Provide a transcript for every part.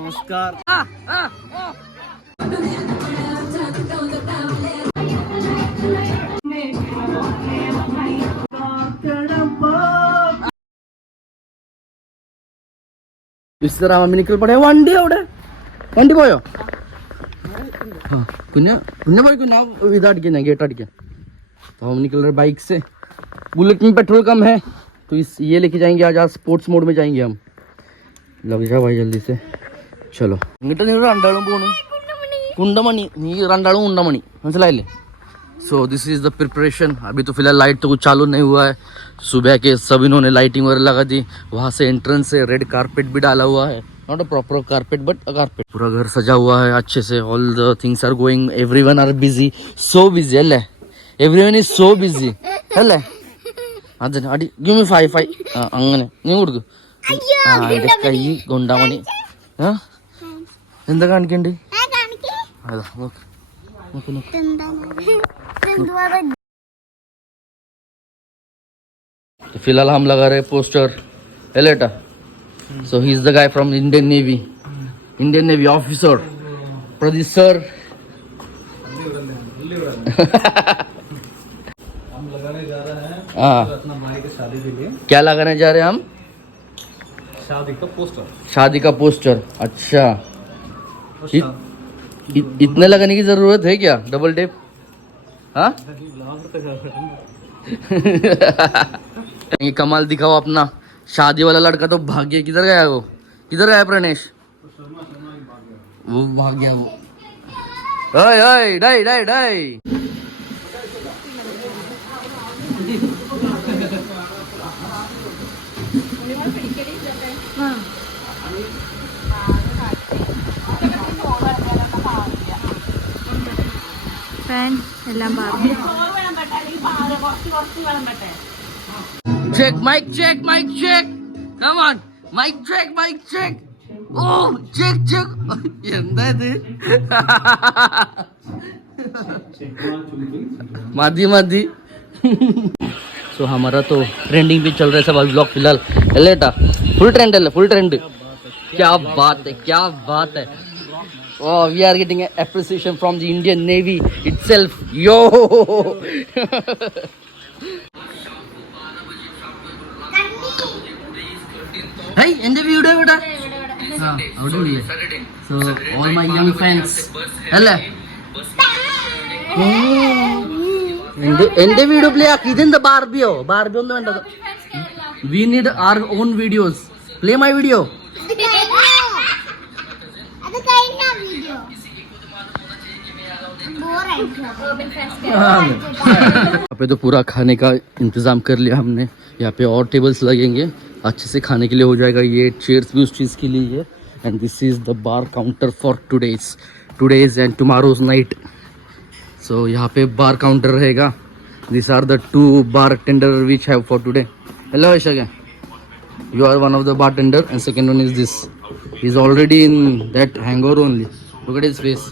नमस्कार. इस तरह हम निकल पड़े. വണ്ടി അവിടെ വണ്ടി പോയോ? कुन्या कुन्या भाई को ना इधर अटके ना गेट अटके. तो हम निकल रहे बाइक से. बुलेट में पेट्रोल कम है तो इस ये लेके जाएंगे. आज स्पोर्ट्स मोड में जाएंगे हम. लग जा भाई जल्दी से. चलो ഇങ്ങോട്ട് നിങ്ങൾ രണ്ടാളും പോണു. കുണ്ടമണി നീ രണ്ടാളും കുണ്ടമണി മനസ്സിലായില്ലേ? So this is the preparation. अभी तो फिलहाल लाइट तो कुछ चालू नहीं हुआ है. सुबह के सब इन्होंने लाइटिंग वगैरह लगा दी. वहाँ से एंट्रेंस से रेड कारपेट भी डाला हुआ है. Not a proper carpet but a carpet. पूरा घर सजा हुआ है अच्छे से. All the things are going. Everyone are busy. So busy अल्ले. एवरीवन इज सो बिजी अल्ले. അതെ അടി ഗിവ് മീ 5 അങ്ങനെ നീ കൊടുക്കും. എൻ്റെ കൈ കൊണ്ടാമണി. എന്താ കാണിക്കണ്ട്? അതാ നോക്ക് നോക്ക് നോക്ക്. फिलहाल हम लगा रहे poster एलेटा. So he is the guy from Indian navy officer Pradeep sir. हम लगाने जा रहे हैं अपना भाई की शादी के लिए. क्या लगाने जा रहे हैं हम? शादी का पोस्टर. शादी का पोस्टर. अच्छा इतने लगाने की जरूरत है क्या? Double tape. हाँ ये कमाल दिखाओ अपना. शादी वाला लड़का तो भाग गया. किधर गया वो? किधर गया प्रणेश? वो भाग गया वो. ओए ओए डाई डाई डाई. ഫാൻ എല്ലാം പറഞ്ഞു. Check mic check mic check. Come on mic check mic check. Oh check check. എന്താ ഇത്? मादी मादी. सो हमारा तो ट्रेंडिंग भी चल रहा है सब अभी ब्लॉग फिलहाल. लेटा फुल ट्रेंड है. Full trend. क्या बात है क्या बात है. Oh, we are getting an appreciation from the Indian Navy itself. Yo. Hey, ende video evada? Ha, avudille. So all my young fans. Alla. ende video play aaki idinda Barbie onnu venda. We need our own videos. Play my video. यहाँ पे तो पूरा खाने का इंतज़ाम कर लिया हमने. यहाँ पे और टेबल्स लगेंगे अच्छे से खाने के लिए हो जाएगा. ये चेयर्स भी उस चीज़ के लिए है. And this is the bar counter for today's and tomorrow's night. So यहाँ पे बार काउंटर रहेगा. This are the 2 bartender which have for today. Hello Aisha, you are one of the bartender and second one is this. He is already in that hangover only. Look at his face.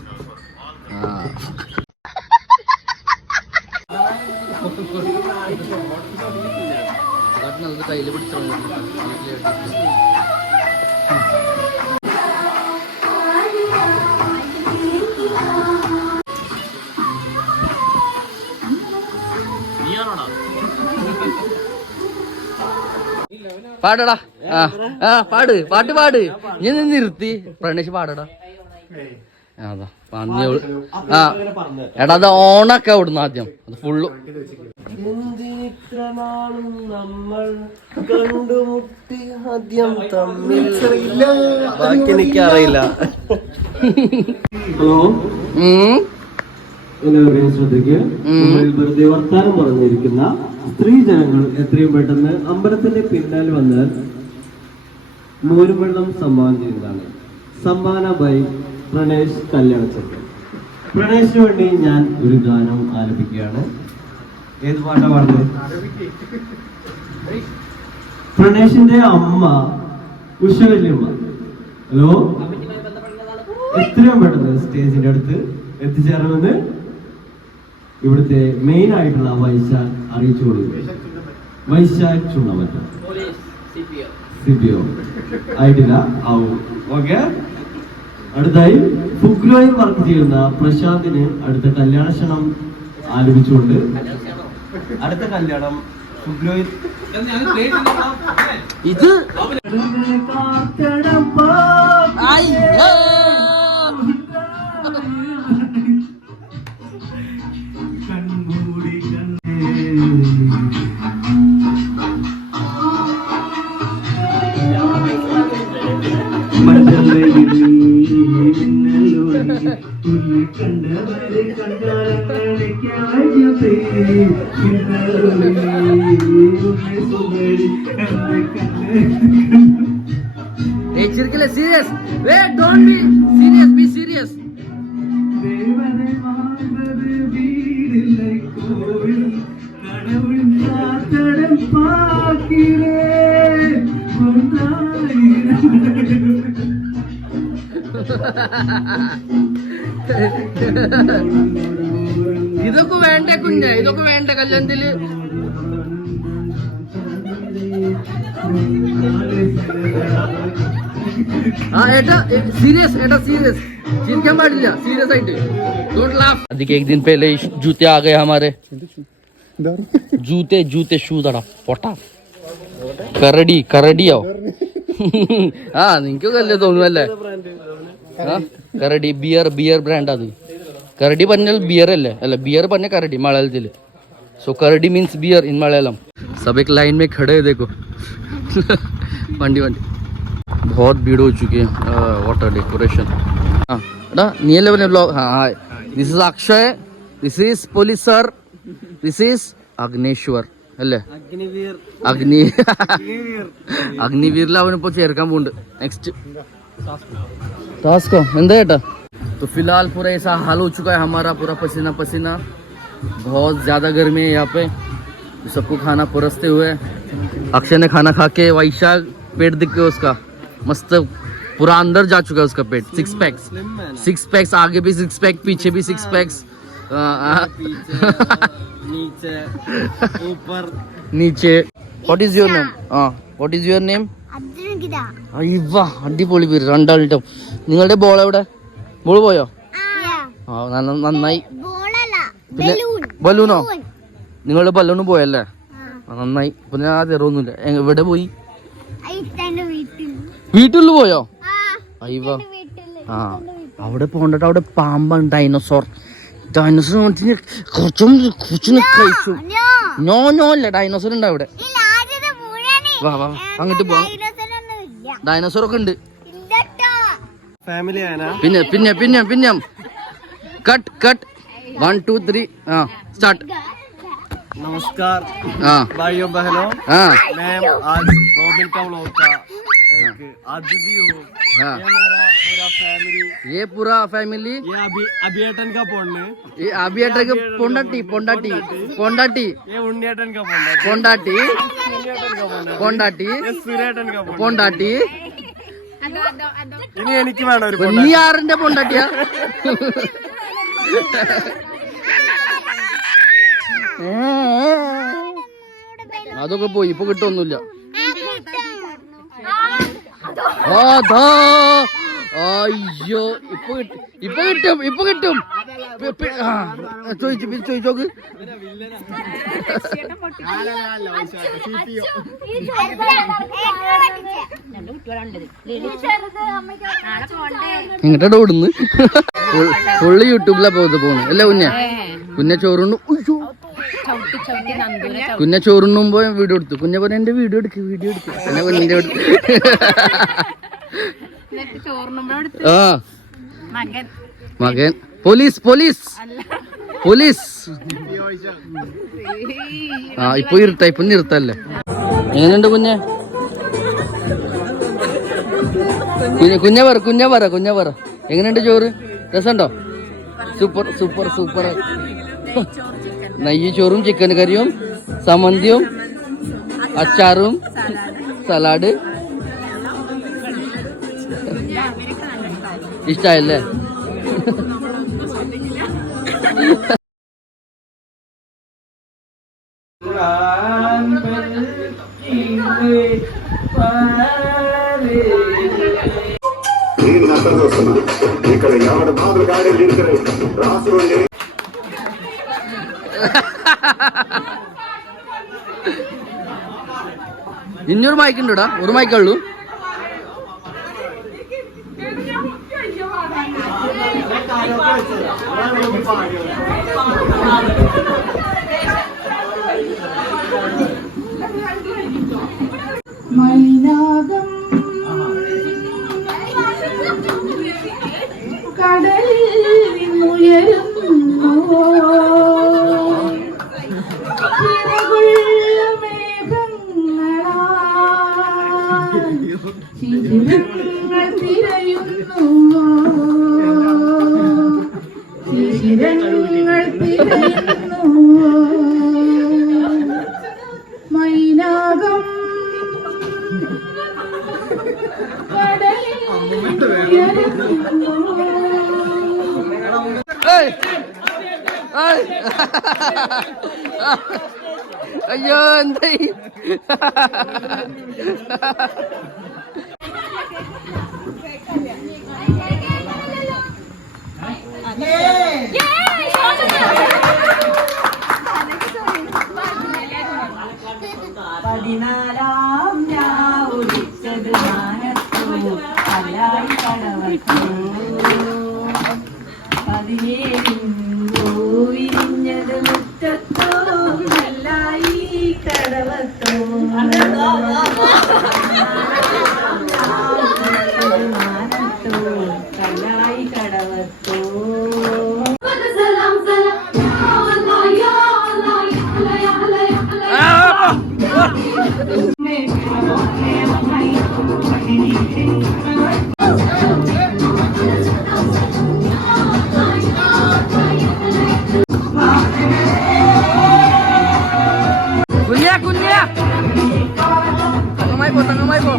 പാടടാ. പാട് പാട്ട് പാട്. ഞാൻ നിർത്തി. പ്രണേഷ് പാടടാ. അതാ പന്നിയോള്. എടാ അത് ഓണൊക്കെ അവിടുന്ന് ആദ്യം അത് ഫുള്ള്. കണ്ടുമുട്ടി ആദ്യം തമ്മിൽ ബാക്കി എനിക്ക് അറിയില്ല. ഹലോ എല്ലാവരെയും ശ്രദ്ധിക്കുക. വെറുതെ വർത്താനം പറഞ്ഞിരിക്കുന്ന സ്ത്രീ ജനങ്ങൾ എത്രയും പെട്ടെന്ന് അമ്പലത്തിന്റെ പിന്നാൽ വന്ന് മോരും വെള്ളം സംഭാവന ചെയ്യുന്നതാണ്. സംഭാവന ബൈ പ്രണേഷ് കല്യാണച്ചക്കൻ. പ്രണേഷിന് വേണ്ടി ഞാൻ ഒരു ഗാനം ആലപിക്കുകയാണ്. ഏത് പാട്ടാ പാടുന്നത്? പ്രണേഷിന്റെ അമ്മ ഉഷവല്യമ്മ. ഹലോ, എത്രയും പെട്ടെന്ന് സ്റ്റേജിന്റെ അടുത്ത് എത്തിച്ചേരണമെന്ന് ഇവിടുത്തെ മെയിൻ ആയിട്ടുള്ള വൈശാൽ അറിയിച്ചു കൊടുക്കുക. വൈശാൽ ചുണ്ണമറ്റ CPO ആയിട്ടില്ല ആവും. ഓക്കെ, അടുത്തായി ഫുഗ്രോയിൽ വർക്ക് ചെയ്യുന്ന പ്രശാന്തിന് അടുത്ത കല്യാണ ക്ഷണം ആലപിച്ചുകൊണ്ട് അടുത്ത കല്യാണം ഫുഗ്രോയിൽ ഇത് serious. Wait, don't be serious. Be serious. ഇതൊക്കെ വേണ്ട കുഞ്ഞ്, ഇതൊക്കെ വേണ്ട കല്യാണത്തില്. सीरियस चिंता पाड़िल्ला सीरियस आइट डोंट लाफ अधिक एक दिन पहले जूते आ गए हमारे जूते शूज अड़ा पोटा करड़ियो हाँ निंकल्ले തോന്നുവല്ലേ करड़ी बियर ब्रांड അത് करड़ी പറഞ്ഞാൽ बियर अल्ले बियर പറഞ്ഞ करड़ी മലയാളത്തിൽ सो करड़ी मींस बियर इन मलयालम सब एक लाइन में खड़े हैं देखो वंडी बहुत भीड़ हो चुकी है वाटर डेकोरेशन हाँ नील ब्लॉग हाँ hi this is Akshay this is police sir this is Agneshwar അല്ലേ അഗ്നിവീറിൽ അവനിപ്പോ ചേർക്കാൻ പോകുന്നുണ്ട് നെക്സ്റ്റ് टास्को എന്താ ചേട്ടാ तो फिलहाल पूरा ऐसा हाल हो चुका है हमारा पूरा पसीना पसीना बहुत ज़्यादा गर्मी है यहाँ पे सबको खाना परसते हुए अक्षय ने खाना खा के वैशाख पेट दिख गया उसका मस्त पूरा अंदर जा चुका है उसका पेट सिक्स पैक्स आगे भी 6 पैक पीछे भी 6 पैक्स नीचे what is your name what is your name അയ്യവാ അടിപൊളി പേര് രണ്ടാളിട്ടോ നിങ്ങളുടെ ബോൾ എവിടെ ബോൾ പോയോ ആ നന്നായി പിന്നെ ബലൂണോ നിങ്ങളുടെ ബലൂണ് പോയല്ലേ നന്നായി ഇപ്പൊ ഞാൻ തരുമൊന്നുമില്ല എവിടെ പോയി വീട്ടിൽ പോയോ അയ്യവാ ആ അവിടെ പോകണ്ടിട്ട് അവിടെ പാമ്പാണ് ഡൈനോസോർ കുറച്ചും കഴിച്ചു ഞോ അല്ല ഡൈനോസോർ ഉണ്ട് അവിടെ വാ വാ അങ്ങോട്ട് പോവാം ഡൈനോസോർ ഒക്കെ ഉണ്ട് പിന്നെ പിന്നെ പിന്നെ പിന്നെ कट 1 2 3 स्टार्ट नमस्कार भाइयों बहनों मैं आज रोबिन का व्लॉग का एक अतिथि हूँ ये पूरा फैमिली ये अभियटन का पोंडे ये अभियटन का पोंडाटी ये उन्नियटन का पोंडाटी ये सुरेटन का पोंडाटी ഇനി എനിക്ക് വേണം ഒരു നീ ആറിന്റെ പൊണ്ടാട്ടിയാ അതൊക്കെ പോയി ഇപ്പൊ കിട്ടൊന്നുമില്ല അയ്യോ ഇപ്പൊ കിട്ടും ചോദിച്ചോക്ക് എങ്ങട്ടാ ഓടുന്നു ഫുള്ള് യൂട്യൂബിലാ പോണ് അല്ലേ കുഞ്ഞെ ചോറുണ്ണു കുഞ്ഞെ ചോറുണ്ണുമ്പോ വീഡിയോ എടുത്തു കുഞ്ഞെ പറഞ്ഞ എന്റെ വീഡിയോ എടുക്ക് എന്നെ കുഞ്ഞിന്റെ ആ മകൻ പോലീസ് ആ ഇപ്പൊ നിർത്തല്ലേ എങ്ങനെയുണ്ട് കുഞ്ഞ പറ എങ്ങനെയുണ്ട് ചോറ് രസമുണ്ടോ സൂപ്പർ നെയ്യ് ചോറും ചിക്കൻ കറിയും സമന്തിയും അച്ചാറും സലാഡ് ഇഷ്ടായല്ലേ ನೀನ್ ನಷ್ಟದೋಸ್ತನ ಈ ಕಡೆ ಯಾವ ಮಾತ್ರ ಗಾಡಿಯಲ್ಲಿ ಇರ್ತಾರೆ ರಾಸುಗಳಿಗೆ ಇನ್ನೂರು ಮೈಕ್ ಉಂಟಾ ഒരു മൈക്കേ ഉള്ളൂ മൈനാകം കടലിൽ നിന്നുയരുന്നു ചിറകുള്ള മേഘങ്ങളാൽ ശിശിരങ്ങൾ തിരയുന്നു ശിശിരങ്ങൾ തിരയുന്നു മൈനാകം അയ്യോ എന്തായി പതിനാലാം രാവുദിച്ചത് മാനത്തോ അല്ലായി കടവത്തോ പതിനേഴിന്തോ വിരിഞ്ഞത് മുറ്റത്തോ അല്ലായി കടവത്തോ മാനത്തോ കല്ലായി കടവത്തോ kunya tengah mai po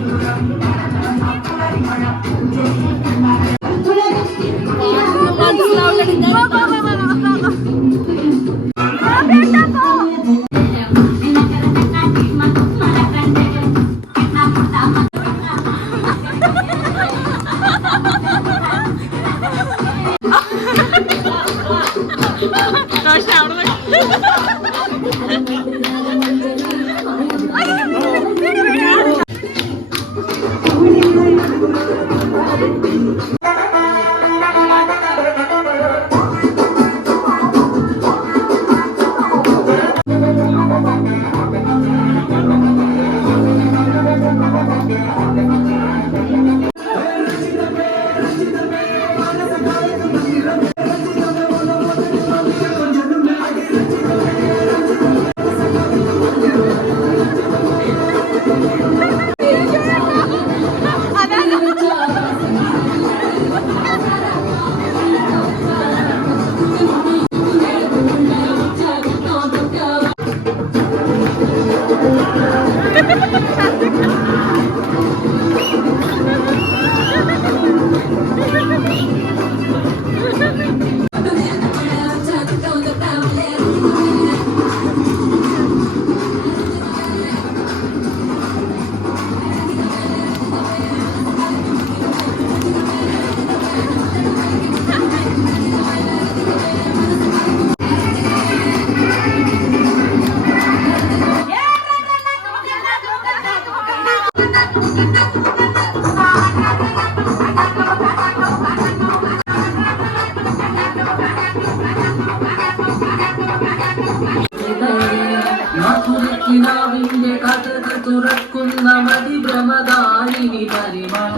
കിനാവിന്റെ കഥകൾ തുറക്കുന്ന മതിഭ്രമദായിനി പരിമള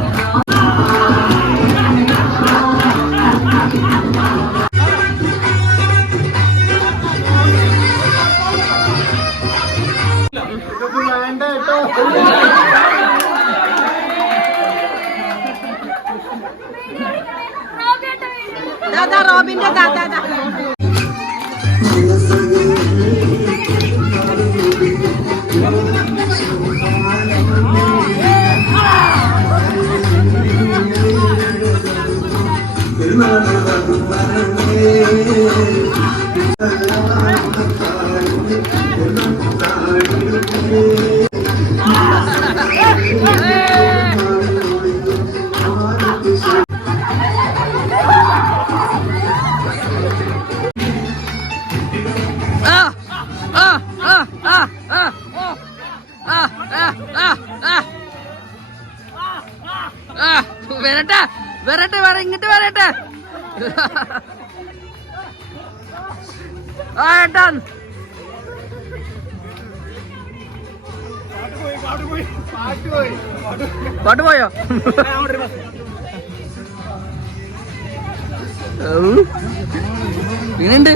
റോബിന്റെ ദാദാ വരട്ടെ വരട്ടെ വര ഇങ്ങോട്ട് വരട്ടെ. ആ ഏട്ടാ പാട്ട് പോയോ? ഇങ്ങനെയുണ്ട്.